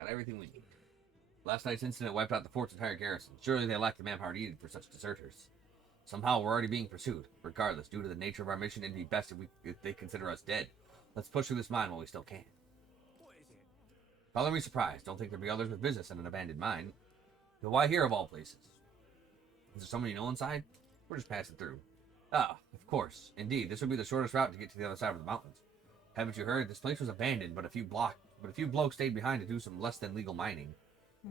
Got everything we need. Last night's incident wiped out the fort's entire garrison. Surely they lacked the manpower needed for such deserters. Somehow we're already being pursued. Regardless, due to the nature of our mission, it'd be best if they consider us dead. Let's push through this mine while we still can. What is it? Color me surprised. Don't think there'd be others with business in an abandoned mine. But why here of all places? Is there someone you know inside? We're just passing through. Ah, of course. Indeed, this would be the shortest route to get to the other side of the mountains. Haven't you heard? This place was abandoned, but a few blokes stayed behind to do some less than legal mining.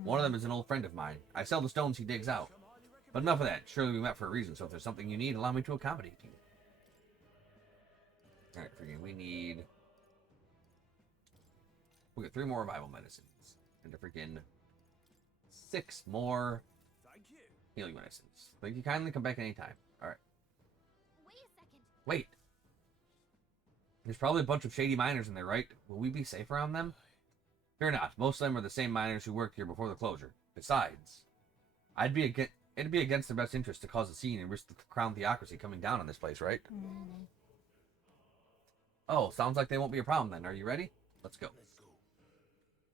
One of them is an old friend of mine. I sell the stones he digs out. But enough of that. Surely we met for a reason, so if there's something you need, allow me to accommodate you. Alright, we need... We got 3 more revival medicines. And a freaking 6 more Thank you. healing medicines. Thank you kindly. Come back anytime. Alright. Wait a second. Wait. There's probably a bunch of shady miners in there, right? Will we be safe around them? Fear not. Most of them are the same miners who worked here before the closure. Besides, it'd be against their best interest to cause a scene and risk the crown theocracy coming down on this place, right? Oh, sounds like they won't be a problem then. Are you ready? Let's go.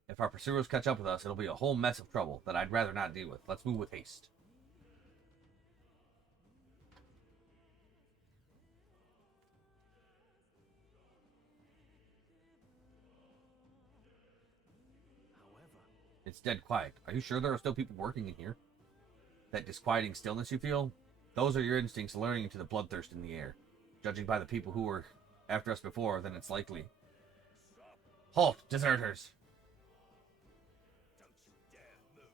If our pursuers catch up with us, it'll be a whole mess of trouble that I'd rather not deal with. Let's move with haste. However, It's dead quiet. Are you sure there are still people working in here? That disquieting stillness you feel? Those are your instincts luring you to the bloodthirst in the air. Judging by the people who were after us before, then it's likely. Halt, deserters! don't you dare move.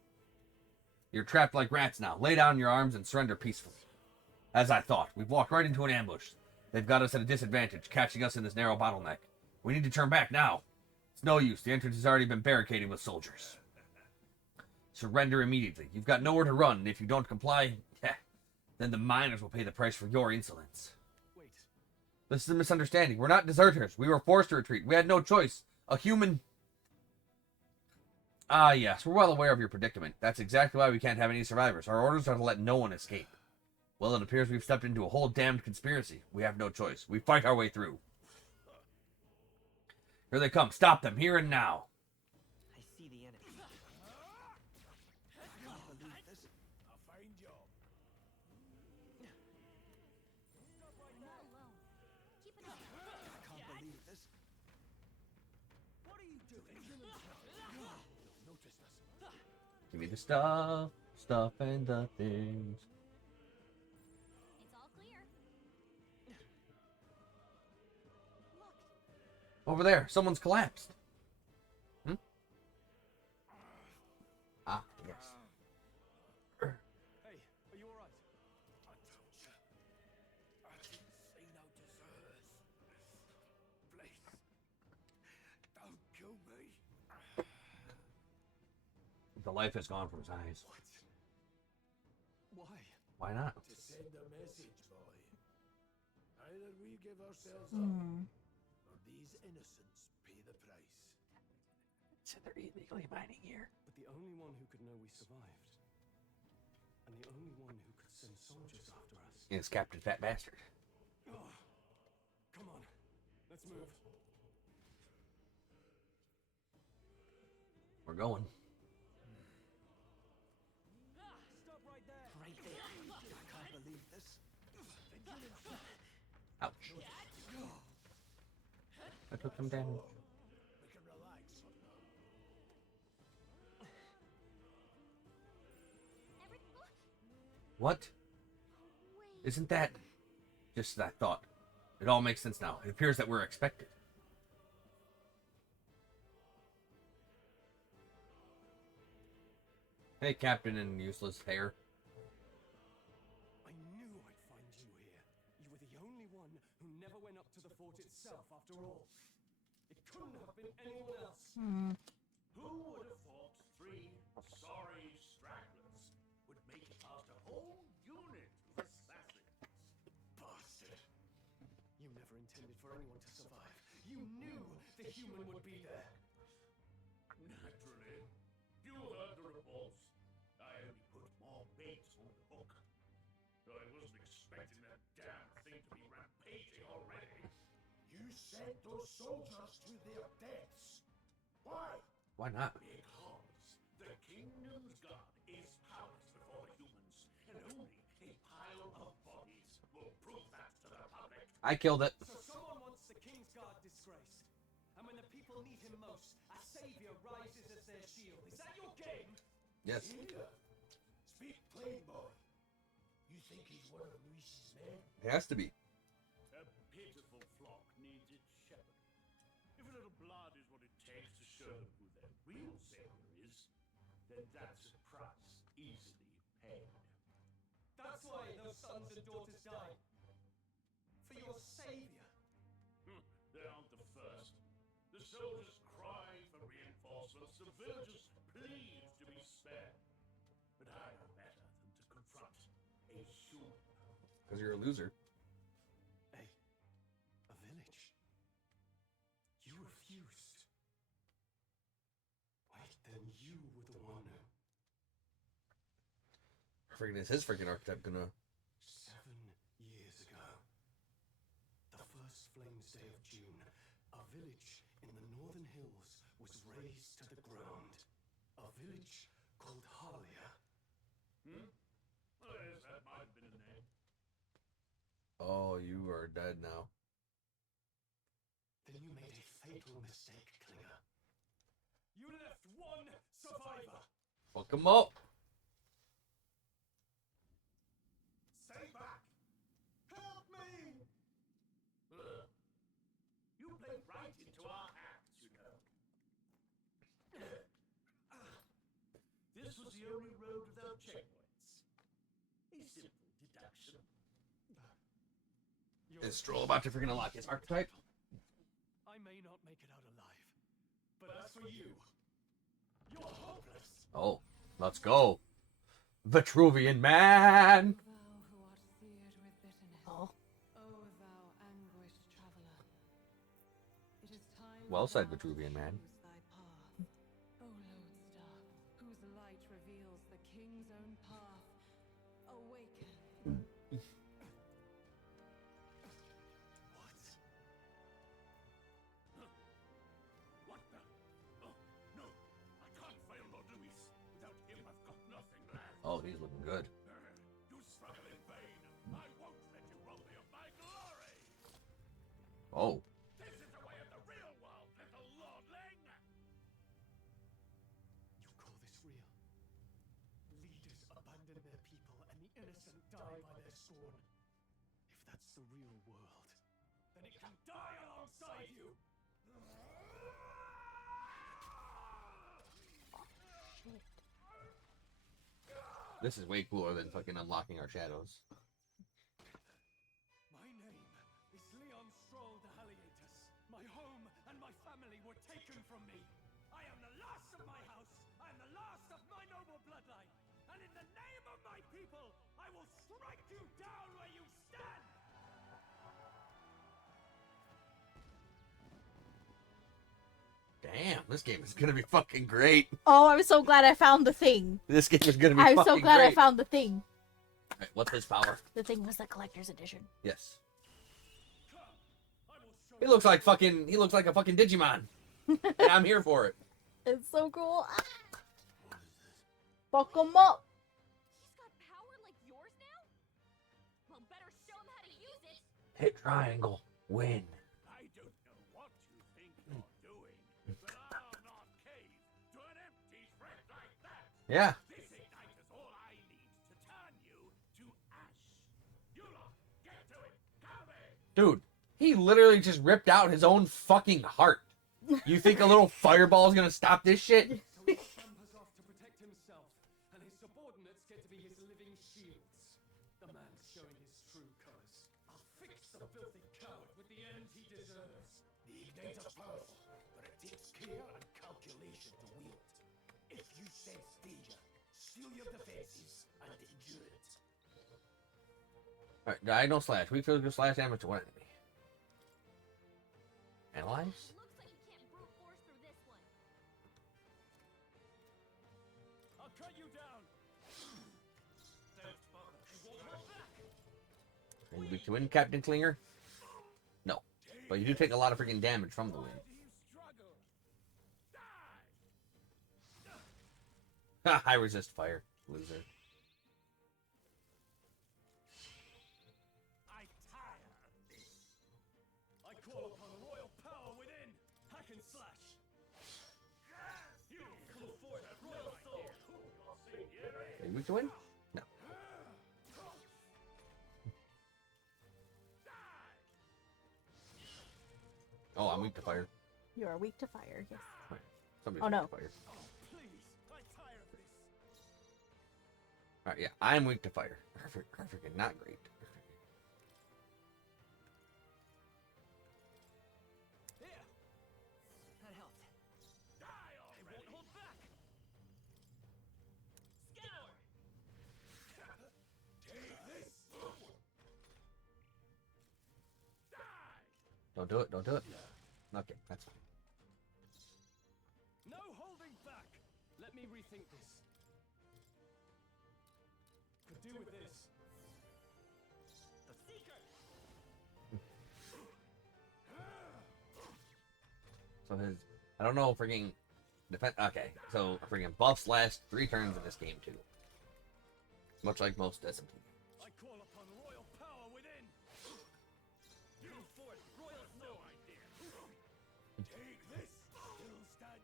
You're trapped like rats now. Lay down your arms and surrender peacefully. As I thought, we've walked right into an ambush. They've got us at a disadvantage, catching us in this narrow bottleneck. We need to turn back now. It's no use. The entrance has already been barricaded with soldiers. Surrender immediately. You've got nowhere to run, and if you don't comply, then the miners will pay the price for your insolence. Wait. This is a misunderstanding. We're not deserters. We were forced to retreat. We had no choice. A human... Ah, yes. We're well aware of your predicament. That's exactly why we can't have any survivors. Our orders are to let no one escape. Well, it appears we've stepped into a whole damned conspiracy. We have no choice. We fight our way through. Here they come. Stop them, here and now. I see the enemy. I can't believe this. I'll find you. Not alone. Keep it up. I can't believe this. What are you doing? Notice us. Give me the stuff and the things. It's all clear. Look, Over there, someone's collapsed. Ah, yes. Hey, are you alright? I told you. I didn't see no deserters. Please. Don't kill me. The life has gone from his eyes. What? Why? Why not? To send a message, boy. Either we give ourselves up, or these innocents pay the price. So they're illegally mining here. But the only one who could know we survived, and the only one who could send soldiers after us. It's Captain Fat Bastard. Oh, come on, let's move. We're going. Stop right there. Right there. I can't believe this. Ouch. I took some damage. We can relax for now. What? wait. Isn't that just that thought? It all makes sense now. It appears that we're expected. Hey, Captain in useless hair. I knew I'd find you here. You were the only one who never went up to the fort itself, after all. It couldn't have been anyone else. Who would have thought 3 sorry stragglers would make it past a whole unit of assassins? Bastard. You never intended for anyone to survive. You knew the human would be there. Naturally. You heard the reports. I only put more bait on the hook. I wasn't expecting that damn thing to be rampaging already. You sent those soldiers to their deaths. Why? Why not? Because I killed it. So someone wants the King's Guard disgraced. And when the people need him most, a savior rises as their shield. Is that your game? Yes. Savior? Speak plain, boy. You think he's one of Luis's men? It has to be. A pitiful flock needs its shepherd. If a little blood is what it takes to show them who their real savior is, then that's a price easily paid. That's why those sons and daughters died. For your savior. They aren't the first. The soldiers cry for reinforcements, the villagers plead to be spared. But I know better than to confront a shooter. Because you're a loser. A village. You refused. Wait, then you were the one who... Freaking is his freaking archetype gonna... 7 years ago, the first Flames Day of June, a village in the northern hills was razed to the ground. A village called Harlia. Well, yes, that might have been a name. Oh, you are dead now. Then you made a fatal mistake, Klinger. You left one survivor. Fuck him up. Stay back. Help me. You played right into our hands, you know. This was the only road without checkpoints. A simple deduction. Is Stroll about to freaking unlock his archetype? I may not make it out alive, but as for you, you're hopeless. Oh, let's go. Vitruvian man! Thou who art seared with bitterness. Oh. O thou anguished traveler. It is time Well for said, thou to Vitruvian man. choose thy path. O lodestar, whose light reveals the king's own path. Awaken. What the? Oh, no. I can't fail Lord Louis. Without him, I've got nothing left. Oh, he's looking good. You struggle in vain. I won't let you rob me of my glory. Oh. This is the way of the real world, little lordling. You call this real? Leaders abandon their people and the innocent die by their sword. If that's the real world, then it can die alongside you. This is way cooler than fucking unlocking our shadows. My name is Leon Stroll de Halietus. My home and my family were taken from me. I am the last of my house. I am the last of my noble bloodline. And in the name of my people, I will strike you down where you stand. Damn, this game is gonna be fucking great. Oh, I'm so glad I found the thing. This game is gonna be I'm fucking so glad great. I found the thing. Alright, what's his power? The thing was the collector's edition. Yes. Come, I will show He looks like a fucking Digimon. And I'm here for it. It's so cool. Ah! Fuck 'em up. He's got power like yours now? Well, better show him how to use it. Hit triangle. Win. I don't know what you think you're doing, but I'll not cave to an empty threat like that. Yeah. This ignite is all I need to turn you to ash. You lot, get to it. Come in. Dude, he literally just ripped out his own fucking heart. You think a little fireball is gonna stop this shit? So he scampers off to protect himself, and his subordinates get to be his living shields. The man's showing his true colors. I'll fix the filthy coward with the end he deserves. The igniter's powerful, but it takes care and calculation to wield. If you sense danger, seal your defenses and endure it. Alright, diagonal slash. Weak physical slash damage to one enemy. Analyze? Looks like you can't brute force through this one. I'll cut you down. Don't bother. You won't hold back. Are you weak to wind, Captain Klinger? No. But you do take a lot of freaking damage from the wind. Why do you struggle? Die! I resist fire, loser. I tire of this. slash. You come for the royal soul. Are you weak to wind? No. Oh, I'm weak to fire. You are weak to fire. Yes. Somebody's Oh, weak no. to fire. Oh, please, I'm tired of this. Alright, yeah, I'm weak to fire. Freaking not great. Here. That helped. Die already. I won't hold back. Scour. Take this! Don't do it, don't do it. Okay, that's fine. No holding back. Let me rethink this. Could do with this. The Seeker. So his, I don't know, freaking defense. Okay, so freaking buffs last 3 turns in this game too. Much like most SMT. I call upon royal power within. You forth royal no idea. Take this! Still stand.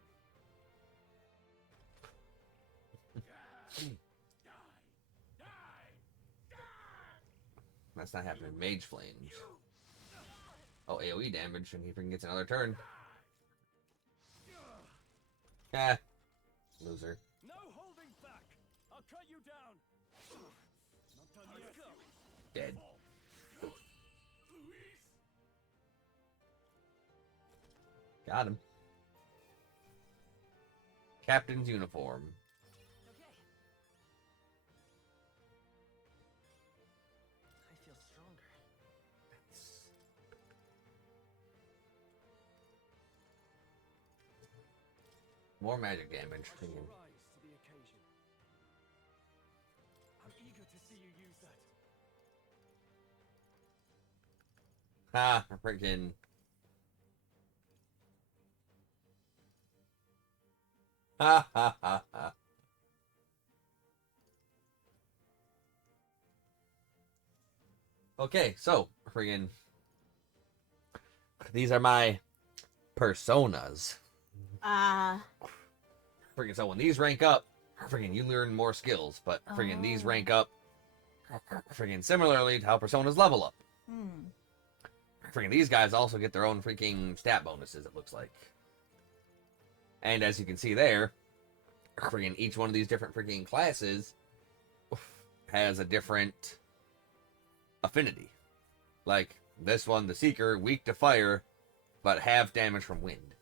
That's not happening. Mage Flames. Oh, AoE damage, and he freaking gets another turn. Ah. Loser. No holding back. I'll cut you down. Not done yet. Go. Dead. Got him. Captain's uniform. Okay. I feel stronger. More magic damage. I shall rise to the occasion. I'm eager to see you use that. Ha! Freaking. Ha ha ha ha. Okay, so friggin' these are my personas. Friggin' so when these rank up, friggin' you learn more skills, but friggin' these rank up friggin' similarly to how personas level up. Friggin' these guys also get their own freaking stat bonuses, it looks like. And as you can see there, friggin' each one of these different freaking classes has a different affinity. Like this one, the Seeker, weak to fire, but half damage from wind.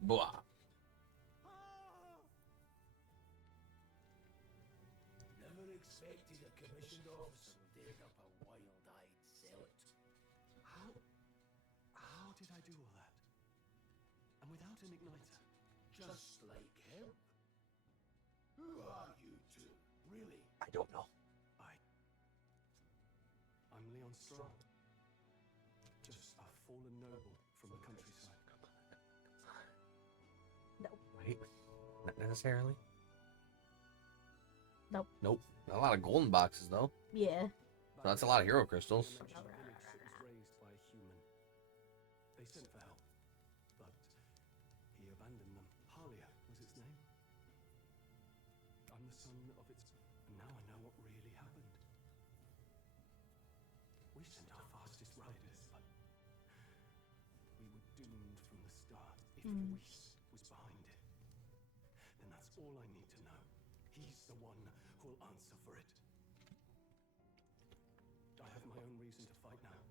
Blah. Never expected a commissioned officer would dig up a wild-eyed zealot. How did I do all that? And without an igniter? Just like him. Who are you two, really? I don't know. I'm Leon Strong. Just a fallen noble from the countryside. Wait, not necessarily. Nope. Nope. A lot of golden boxes though. Yeah. So that's a lot of hero crystals. It was raised by a human. They sent for help, but he abandoned them. Halia was its name. I'm the son of its... And now I know what really happened. We sent our fastest riders, but we were doomed from the start. If Luis was behind it, then that's all I need to know. He's the one who'll answer for it. I have my own reason to fight now.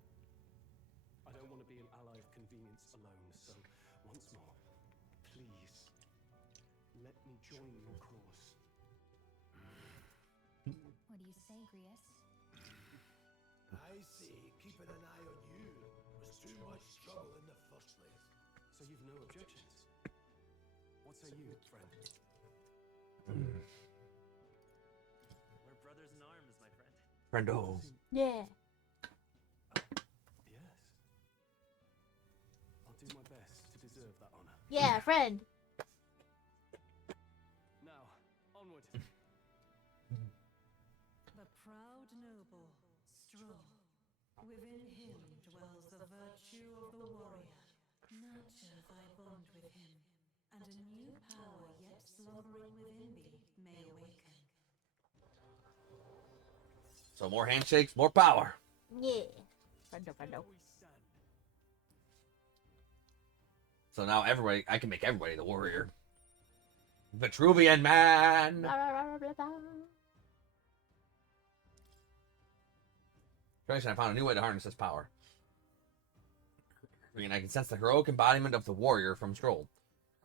I don't want to be an ally of convenience alone, so once more, please, let me join your cause. What do you say, Grius? I say keeping an eye on you was too much trouble in the first place. So you've no objections? What say you, friend? We're brothers in arms, my friend. Friendo. Yeah. Yes. I'll do my best to deserve that honor. Yeah, friend. Now, onward. The proud noble, strong. Within him dwells the virtue of the warrior. Nurture thy bond with him, and a new power yet slumbering within thee may awaken. So more handshakes, more power. Yeah. Friendo, friendo. We stand. So now everybody, I can make everybody the warrior. Vitruvian man. Blah, blah, blah, blah, blah. I found a new way to harness this power. Freaking, I can sense the heroic embodiment of the warrior from Stroll.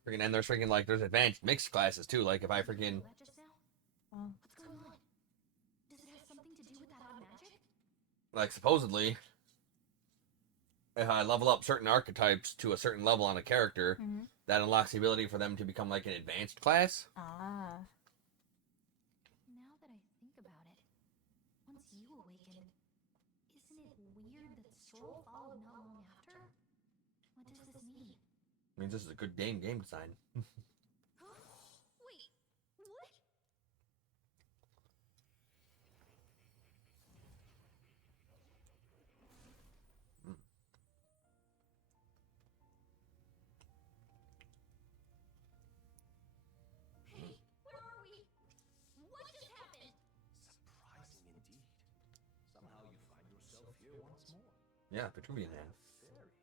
Freaking, and there's freaking like there's advanced mixed classes too. Like if I freaking That just now? Oh. What's going on? Does it have something to do with that odd magic? like supposedly, if I level up certain archetypes to a certain level on a character, Mhm. that unlocks the ability for them to become like an advanced class. Ah. Now that I think about it, once you awakened, isn't it weird that Stroll followed not long after? What does this mean? Means this is a good game design. Wait, what? Hey, where are we? What just happened? Surprising indeed. Somehow you find yourself here once more. Yeah, Vitruvian man. Fairy.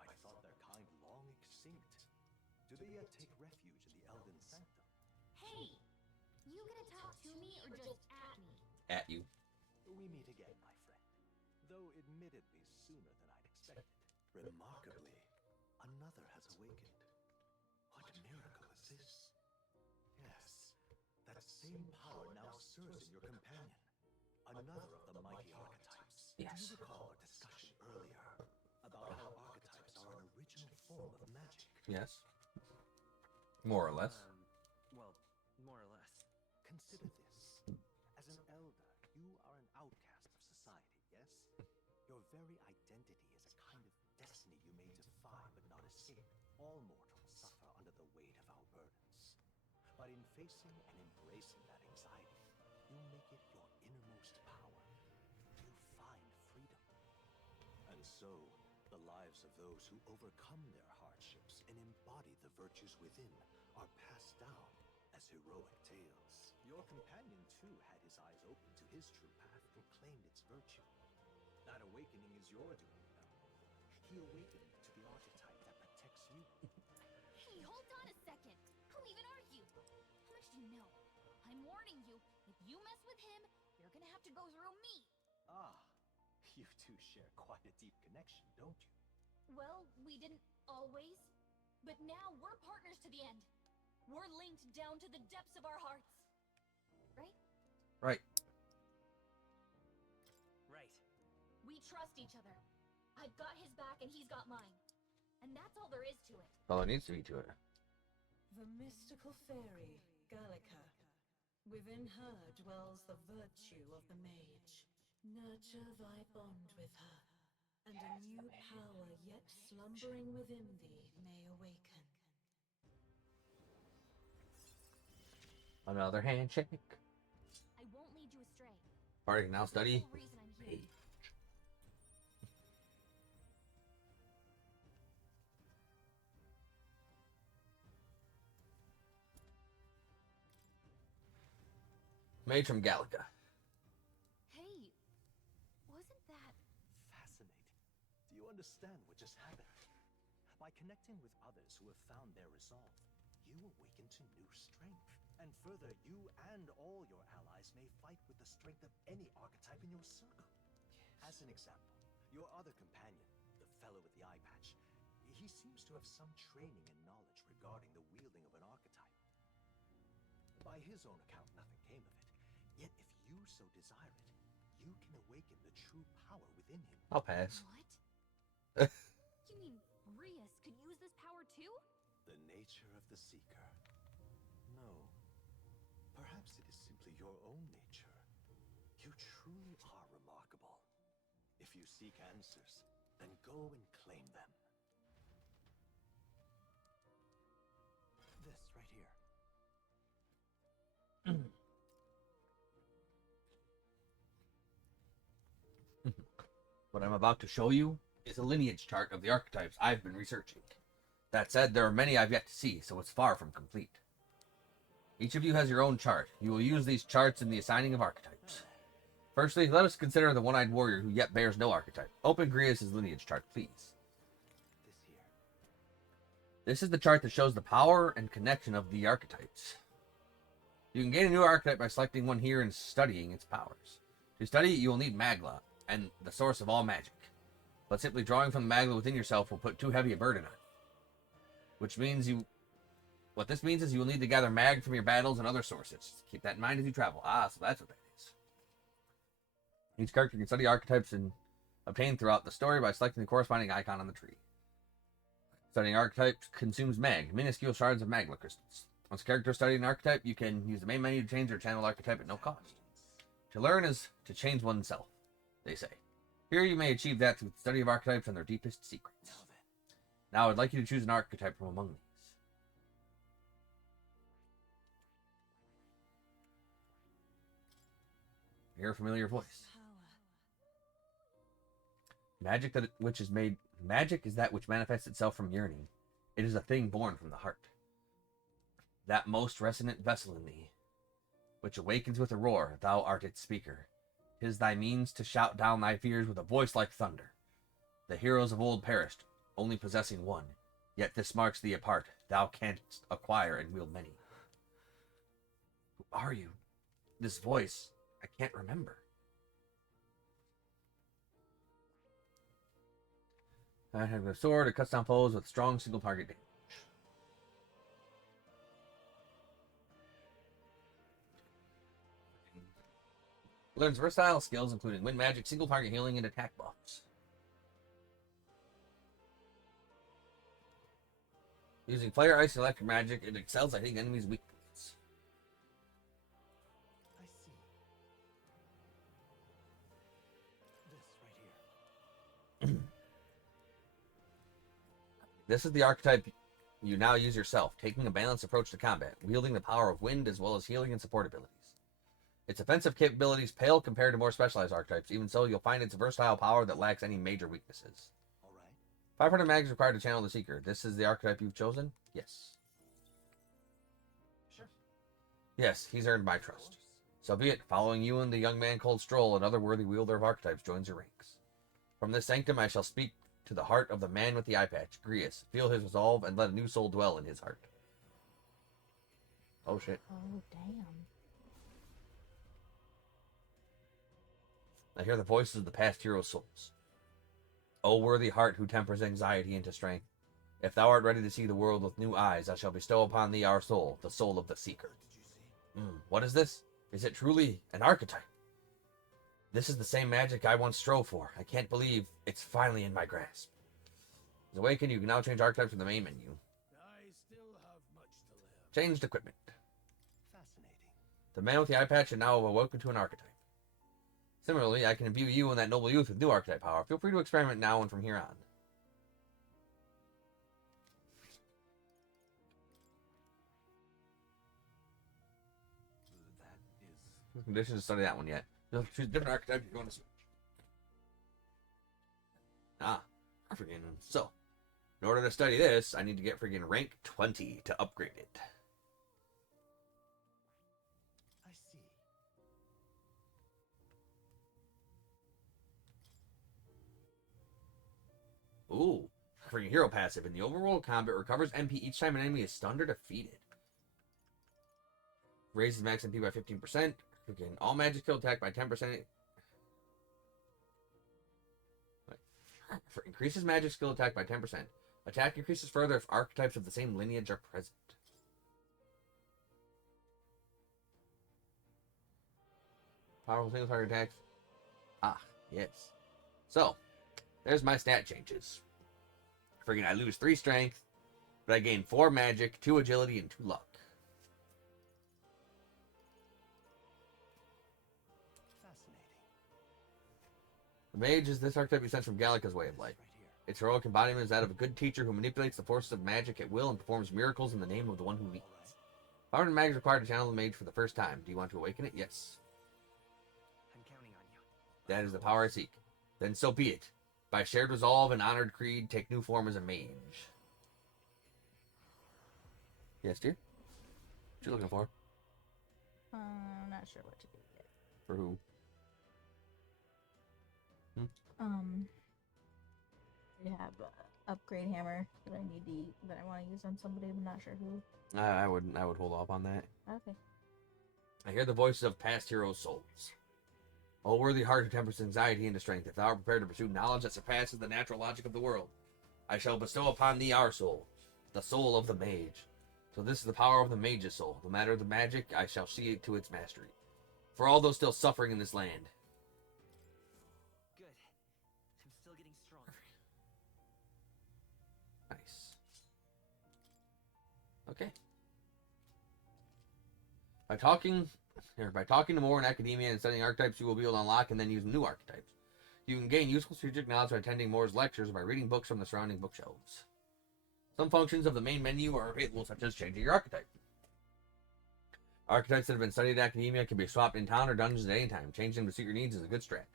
I thought their kind long extinct. Do they yet take refuge in the Elven Sanctum? Hey, you gonna talk to me or just at me? At you. We meet again, my friend. Though admittedly sooner than I'd expected. Remarkably, another has awakened. What miracle is this? Yes, that same power now stirs in your companion. Another of the mighty archetypes. Yes. Do you recall our discussion earlier about how archetypes are an original form of magic? Yes. More or less. Well, more or less. Consider this. As an elder, you are an outcast of society, yes? Your very identity is a kind of destiny you may defy but not escape. All mortals suffer under the weight of our burdens. But in facing and embracing that anxiety, you make it your innermost power. You find freedom. And so, the lives of those who overcome their hardships and embody the virtues within are passed down as heroic tales. Your companion, too, had his eyes open to his true path and claimed its virtue. That awakening is your doing, you know. He awakened to the archetype that protects you. Hey, hold on a second. Who even are you? How much do you know? I'm warning you, if you mess with him, you're gonna have to go through me. Ah, you two share quite a deep connection, don't you? Well, we didn't always, but now we're partners to the end. We're linked down to the depths of our hearts. Right? Right. Right. We trust each other. I've got his back and he's got mine. And that's all there is to it. All there needs to be to it. The mystical fairy, Gallica. Within her dwells the virtue of the mage. Nurture thy bond with her, and a new power yet slumbering within thee may awaken. Another handshake. I won't lead you astray. Party can now That's the study. whole reason I'm here. Mage from Gallica. Hey, wasn't that... Fascinating. Do you understand what just happened? By connecting with others who have found their resolve, you awaken to new strength. And further, you and all your allies may fight with the strength of any archetype in your circle. As an example, your other companion, the fellow with the eye patch, he seems to have some training and knowledge regarding the wielding of an archetype. By his own account, nothing came of it. Yet if you so desire it, you can awaken the true power within him. I'll pass. What? You mean Rias could use this power too? The nature of the seeker. No. Perhaps it is simply your own nature. You truly are remarkable. If you seek answers, then go and claim them. This right here. What I'm about to show you is a lineage chart of the archetypes I've been researching. That said, there are many I've yet to see, so it's far from complete. Each of you has your own chart. You will use these charts in the assigning of archetypes. Firstly, let us consider the one-eyed warrior who yet bears no archetype. Open Grius' lineage chart, please. This here. This is the chart that shows the power and connection of the archetypes. You can gain a new archetype by selecting one here and studying its powers. To study it, you will need Magla, and the source of all magic. But simply drawing from the Magla within yourself will put too heavy a burden on you. What this means is you will need to gather mag from your battles and other sources. Keep that in mind as you travel. So that's what that is. Each character can study archetypes and obtain throughout the story by selecting the corresponding icon on the tree. Studying archetypes consumes mag, minuscule shards of magma crystals. Once a character studies an archetype, you can use the main menu to change or channel archetype at no cost. To learn is to change oneself, they say. Here you may achieve that through the study of archetypes and their deepest secrets. Now I'd like you to choose an archetype from among these. I hear a familiar voice. Magic is that which manifests itself from yearning. It is a thing born from the heart. That most resonant vessel in thee, which awakens with a roar, thou art its speaker. 'Tis thy means to shout down thy fears with a voice like thunder. The heroes of old perished, only possessing one. Yet this marks thee apart. Thou canst acquire and wield many. Who are you? This voice, I can't remember. I have a sword. It cuts down foes with strong single target damage. Learns versatile skills including wind magic, single target healing, and attack buffs. Using fire, ice, and electric magic, it excels at hitting enemies' weak points. I see. This right here. This is the archetype you now use yourself, taking a balanced approach to combat, wielding the power of wind as well as healing and support abilities. Its offensive capabilities pale compared to more specialized archetypes. Even so, you'll find its versatile power that lacks any major weaknesses. All right. 500 mags required to channel the Seeker. This is the archetype you've chosen? Yes. Sure. Yes, he's earned my trust. So be it. Following you and the young man called Stroll, another worthy wielder of archetypes joins your ranks. From this sanctum I shall speak to the heart of the man with the eye patch, Grius. Feel his resolve and let a new soul dwell in his heart. Oh shit. Oh, damn. I hear the voices of the past heroes' souls. O worthy heart who tempers anxiety into strength, if thou art ready to see the world with new eyes, I shall bestow upon thee our soul, the soul of the Seeker. What is this? Is it truly an archetype? This is the same magic I once strove for. I can't believe it's finally in my grasp. As awakened, you can now change archetypes from the main menu. I still have much to learn. Changed equipment. Fascinating. The man with the eye patch should now have awoken to an archetype. Similarly, I can imbue you and that noble youth with new archetype power. Feel free to experiment now and from here on. That is. No conditions to study that one yet. You'll choose a different archetype if you're going to switch. Freaking. So, in order to study this, I need to get freaking rank 20 to upgrade it. I see. Ooh, freaking hero passive. In the overworld combat, recovers MP each time an enemy is stunned or defeated. Raises max MP by 15%. Freaking all magic skill attack by 10%. Increases magic skill attack by 10%. Attack increases further if archetypes of the same lineage are present. Powerful single target attacks. Yes. So, there's my stat changes. Friggin' I lose 3 strength, but I gain 4 magic, 2 agility, and 2 luck. Fascinating. The mage is this archetype descends from Gallica's way of life. Right here. Its heroic embodiment is that of a good teacher who manipulates the forces of magic at will and performs miracles in the name of the one who leads. 500 mag is required to channel the mage for the first time. Do you want to awaken it? Yes. I'm counting on you. That is the power I seek. Then so be it. By shared resolve and honored creed, take new form as a mage. Yes, dear? What you looking for? I'm not sure what to do yet. For who? We have upgrade hammer that I need to that I want to use on somebody. I'm not sure who. I would hold off on that. Okay. I hear the voices of past heroes' souls. O worthy heart who tempers anxiety into strength, if thou art prepared to pursue knowledge that surpasses the natural logic of the world, I shall bestow upon thee our soul, the soul of the mage. So this is the power of the mage's soul. No matter the magic, I shall see it to its mastery. For all those still suffering in this land. Good. I'm still getting stronger. Nice. Okay. By talking to more in academia and studying archetypes, you will be able to unlock and then use new archetypes. You can gain useful strategic knowledge by attending Moore's lectures or by reading books from the surrounding bookshelves. Some functions of the main menu are available, such as changing your archetype. Archetypes that have been studied in academia can be swapped in town or dungeons at any time. Changing them to suit your needs is a good strat.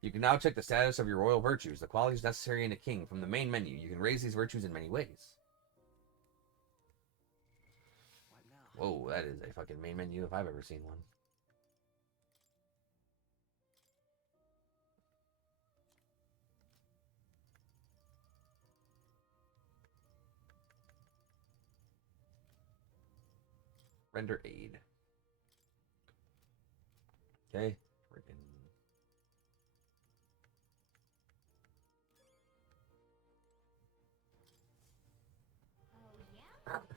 You can now check the status of your royal virtues, the qualities necessary in a king, from the main menu. You can raise these virtues in many ways. What now? Whoa, that is a fucking main menu if I've ever seen one. Render aid. Okay.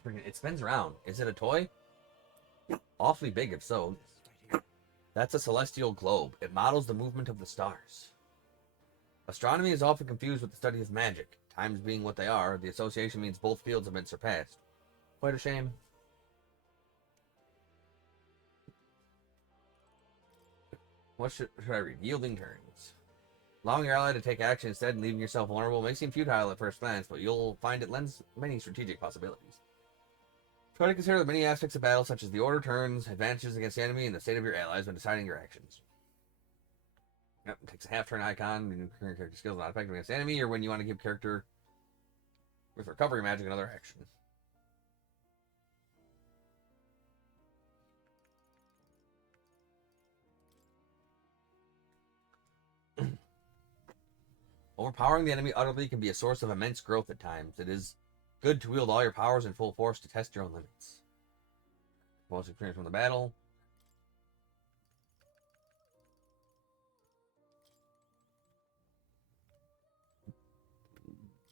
Freaking. It spins around. Is it a toy? Awfully big if so. That's a celestial globe. It models the movement of the stars. Astronomy is often confused with the study of magic. Times being what they are, the association means both fields have been surpassed. Quite a shame. What should I read? Yielding turns. Allowing your ally to take action instead and leaving yourself vulnerable may seem futile at first glance, but you'll find it lends many strategic possibilities. Try to consider the many aspects of battle, such as the order turns, advantages against the enemy, and the state of your allies when deciding your actions. Yep, it takes a half-turn icon when your current character skills not effective against the enemy, or when you want to give character with recovery magic another action. Overpowering the enemy utterly can be a source of immense growth at times. It is good to wield all your powers in full force to test your own limits. Most experience from the battle.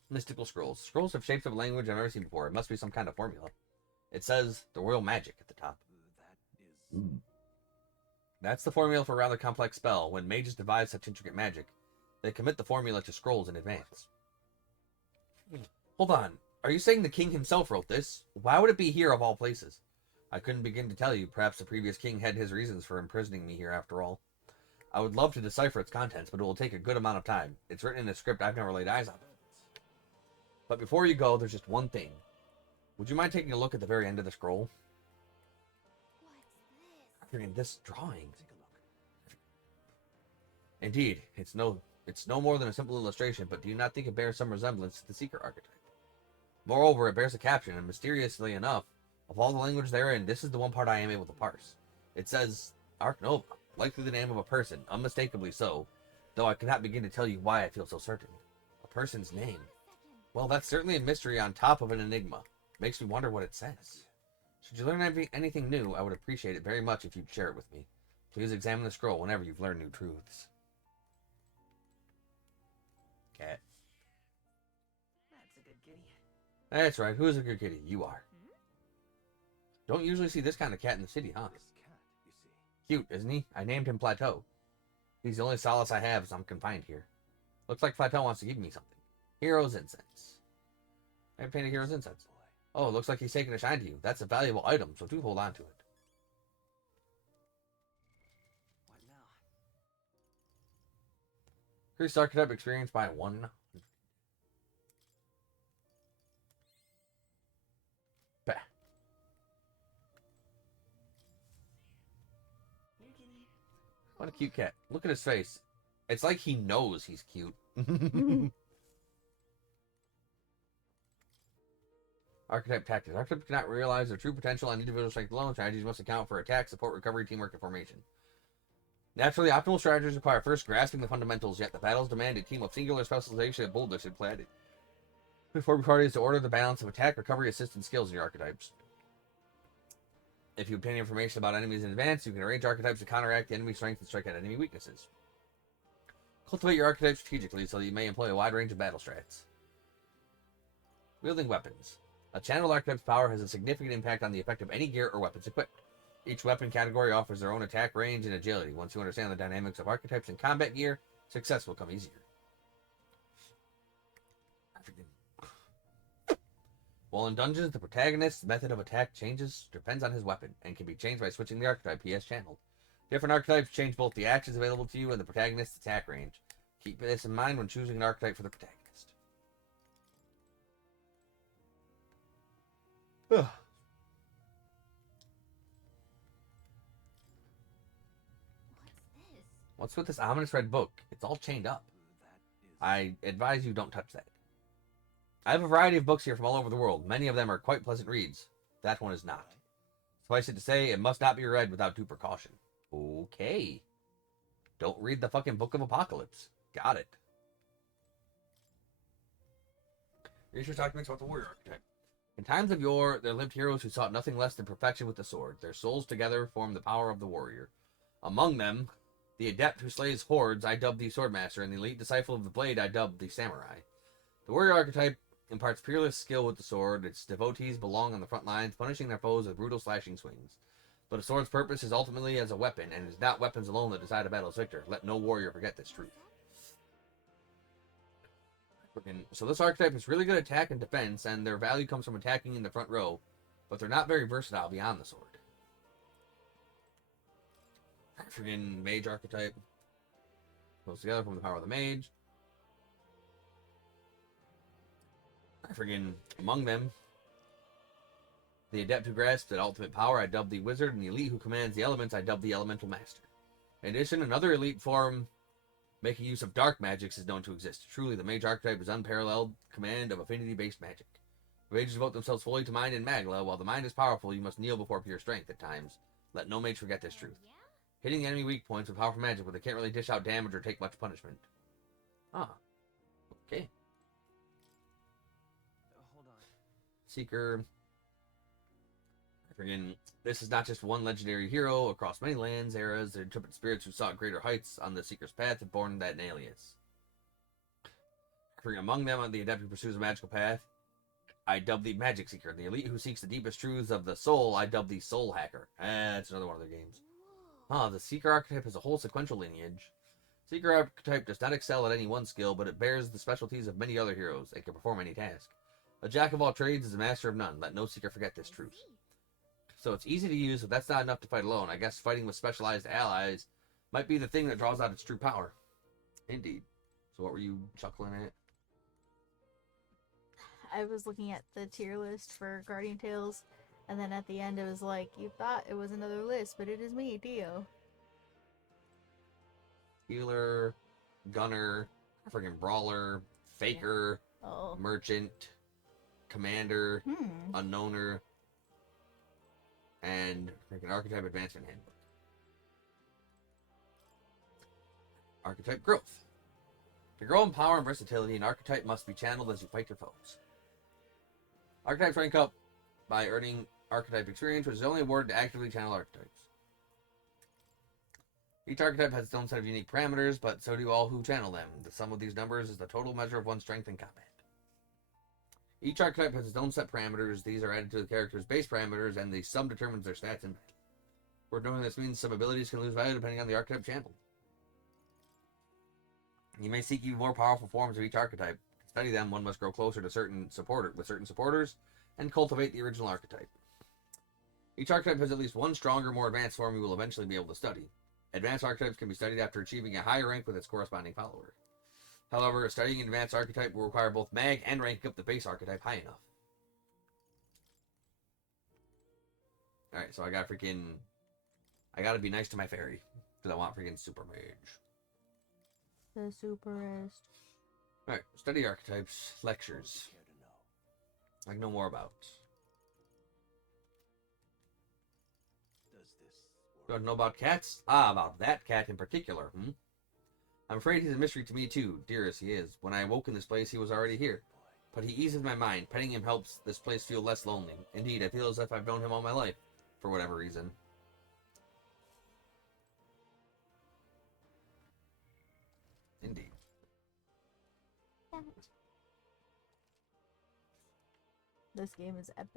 Mystical scrolls. Scrolls have shapes of language I've never seen before. It must be some kind of formula. It says the royal magic at the top. That is... That's the formula for a rather complex spell. When mages devise such intricate magic, they commit the formula to scrolls in advance. Hold on. Are you saying the king himself wrote this? Why would it be here of all places? I couldn't begin to tell you. Perhaps the previous king had his reasons for imprisoning me here after all. I would love to decipher its contents, but it will take a good amount of time. It's written in a script I've never laid eyes on. But before you go, there's just one thing. Would you mind taking a look at the very end of the scroll? What's this? In this drawing. Take a look. Indeed, it's no more than a simple illustration, but do you not think it bears some resemblance to the Seeker archetype? Moreover, it bears a caption, and mysteriously enough, of all the language therein, this is the one part I am able to parse. It says, Arc Nova, likely the name of a person, unmistakably so, though I cannot begin to tell you why I feel so certain. A person's name. Well, that's certainly a mystery on top of an enigma. Makes me wonder what it says. Should you learn anything new, I would appreciate it very much if you'd share it with me. Please examine the scroll whenever you've learned new truths. Cat. That's a good kitty. That's right. Who's a good kitty? You are. Don't usually see this kind of cat in the city, huh? This cat, you see. Cute, isn't he? I named him Plateau. He's the only solace I have as I'm confined here. Looks like Plateau wants to give me something. Hero's incense. I have painted hero's incense. Oh, looks like he's taking a shine to you. That's a valuable item, so do hold on to it. What now? Increase archetype experience by 1. Bah. Here, kitty. What a cute cat. Look at his face. It's like he knows he's cute. Archetype tactics. Archetypes cannot realize their true potential on individual strength alone. Strategies must account for attack, support, recovery, teamwork, and formation. Naturally, optimal strategies require first grasping the fundamentals, yet the battles demand a team of singular specialization and boldness in planning. Before parties to order the balance of attack, recovery, assist, and skills in your archetypes. If you obtain information about enemies in advance, you can arrange archetypes to counteract the enemy strength and strike at enemy weaknesses. Cultivate your archetypes strategically so that you may employ a wide range of battle strats. Wielding weapons. A channeled archetype's power has a significant impact on the effect of any gear or weapons equipped. Each weapon category offers their own attack range and agility. Once you understand the dynamics of archetypes and combat gear, success will come easier. While in dungeons, the protagonist's method of attack depends on his weapon, and can be changed by switching the archetype he has channeled. Different archetypes change both the actions available to you and the protagonist's attack range. Keep this in mind when choosing an archetype for the protagonist. Ugh. What's this? What's with this ominous red book? It's all chained up. I advise you don't touch that. I have a variety of books here from all over the world. Many of them are quite pleasant reads. That one is not. Suffice it to say, it must not be read without due precaution. Okay. Don't read the fucking Book of Apocalypse. Got it. Research documents about the warrior archetype. In times of yore, there lived heroes who sought nothing less than perfection with the sword. Their souls together formed the power of the warrior. Among them, the adept who slays hordes, I dubbed the swordmaster, and the elite disciple of the blade, I dubbed the samurai. The warrior archetype imparts peerless skill with the sword. Its devotees belong on the front lines, punishing their foes with brutal slashing swings. But a sword's purpose is ultimately as a weapon, and it is not weapons alone that decide a battle's victor. Let no warrior forget this truth. So this archetype is really good at attack and defense, and their value comes from attacking in the front row, but they're not very versatile beyond the sword. Friggin' mage archetype. Goes together from the power of the mage. Friggin' among them, the adept who grasps at ultimate power, I dub the wizard, and the elite who commands the elements, I dub the elemental master. In addition, another elite form making use of dark magics is known to exist. Truly, the mage archetype is unparalleled command of affinity-based magic. The mages devote themselves fully to mind and magla. While the mind is powerful, you must kneel before pure strength at times. Let no mage forget this truth. Hitting the enemy weak points with powerful magic, but they can't really dish out damage or take much punishment. Ah. Okay. Hold on. Seeker. Friggin', this is not just one legendary hero. Across many lands, eras, the intrepid spirits who sought greater heights on the Seeker's path have borne that alias. Friggin', among them, the adept who pursues a magical path, I dub the Magic Seeker. The elite who seeks the deepest truths of the soul, I dub the Soul Hacker. That's another one of their games. The Seeker archetype has a whole sequential lineage. Seeker archetype does not excel at any one skill, but it bears the specialties of many other heroes and can perform any task. A jack of all trades is a master of none. Let no Seeker forget this truth. So it's easy to use, but that's not enough to fight alone. I guess fighting with specialized allies might be the thing that draws out its true power. Indeed. So what were you chuckling at? I was looking at the tier list for Guardian Tales, and then at the end it was like, you thought it was another list, but it is me, Dio. Healer, Gunner, friggin' Brawler, Faker, Oh. Merchant, Commander, Unknowner, and freaking Archetype Advancement Handbook. Archetype growth. To grow in power and versatility, an archetype must be channeled as you fight your foes. Archetypes rank up by earning archetype experience, which is only awarded to actively channel archetypes. Each archetype has its own set of unique parameters, but so do all who channel them. The sum of these numbers is the total measure of one's strength in combat. Each archetype has its own set parameters. These are added to the character's base parameters, and the sum determines their stats in battle. We're knowing this means some abilities can lose value depending on the archetype channeled. You may seek even more powerful forms of each archetype. To study them, one must grow closer to certain supporters, and cultivate the original archetype. Each archetype has at least one stronger, more advanced form you will eventually be able to study. Advanced archetypes can be studied after achieving a higher rank with its corresponding follower. However, studying an advanced archetype will require both mag and ranking up the base archetype high enough. Alright, so I gotta be nice to my fairy, because I want freaking super mage. The superest. Alright, study archetypes, lectures. Care to know? I know more about. Does this You want to know about cats? Ah, about that cat in particular, hmm? I'm afraid he's a mystery to me too, dear as he is. When I awoke in this place, he was already here. But he eases my mind. Petting him helps this place feel less lonely. Indeed, I feel as if I've known him all my life, for whatever reason. Indeed. This game is epic.